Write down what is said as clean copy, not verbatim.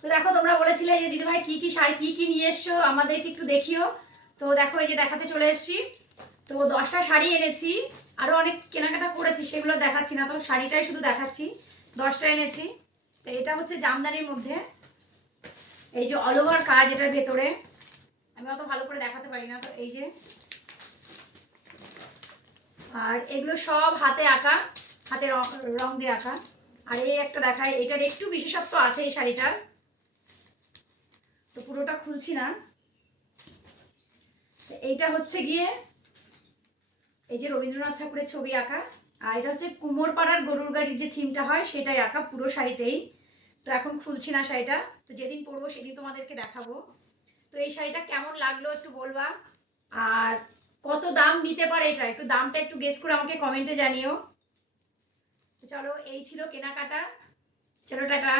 তো দেখো তোমরা বলেছিলে যে দিদিভাই কী কী শাড়ি কী কী নিয়ে এসছো আমাদেরকে একটু দেখিও। তো দেখো এই যে দেখাতে চলে এসেছি। তো 10টা শাড়ি এনেছি, আরও অনেক কেনাকাটা করেছি, সেগুলো দেখাচ্ছি না, তো শাড়িটাই শুধু দেখাচ্ছি। 10টা এনেছি। তো এটা হচ্ছে জামদানির মধ্যে, এই যে অল ওভার কাজ এটার ভেতরে, আমি অত ভালো করে দেখাতে পারি না। তো এই যে, আর এগুলো সব হাতে আঁকা, হাতে রং দিয়ে আঁকা। আর এই একটা দেখায়, এটার একটু বিশেষত্ব আছে এই শাড়িটার, তো পুরোটা খুলছি না। এইটা হচ্ছে গিয়ে এই যে রবীন্দ্রনাথ ঠাকুরের ছবি আঁকা, আর এটা হচ্ছে কুমোরপাড়ার গরুর গাড়ির যে থিমটা হয় সেটাই আঁকা পুরো শাড়িতেই। তো এখন খুলছি না শাড়িটা, তো যেদিন পরবো সেদিন তোমাদেরকে দেখাবো। তো এই শাড়িটা কেমন লাগলো একটু বলবা, আর কত দাম নিতে পারে এটা একটু দামটা একটু গেস করে আমাকে কমেন্টে জানিও। তো চলো, এই ছিল কেনাকাটা, চলো টাটা।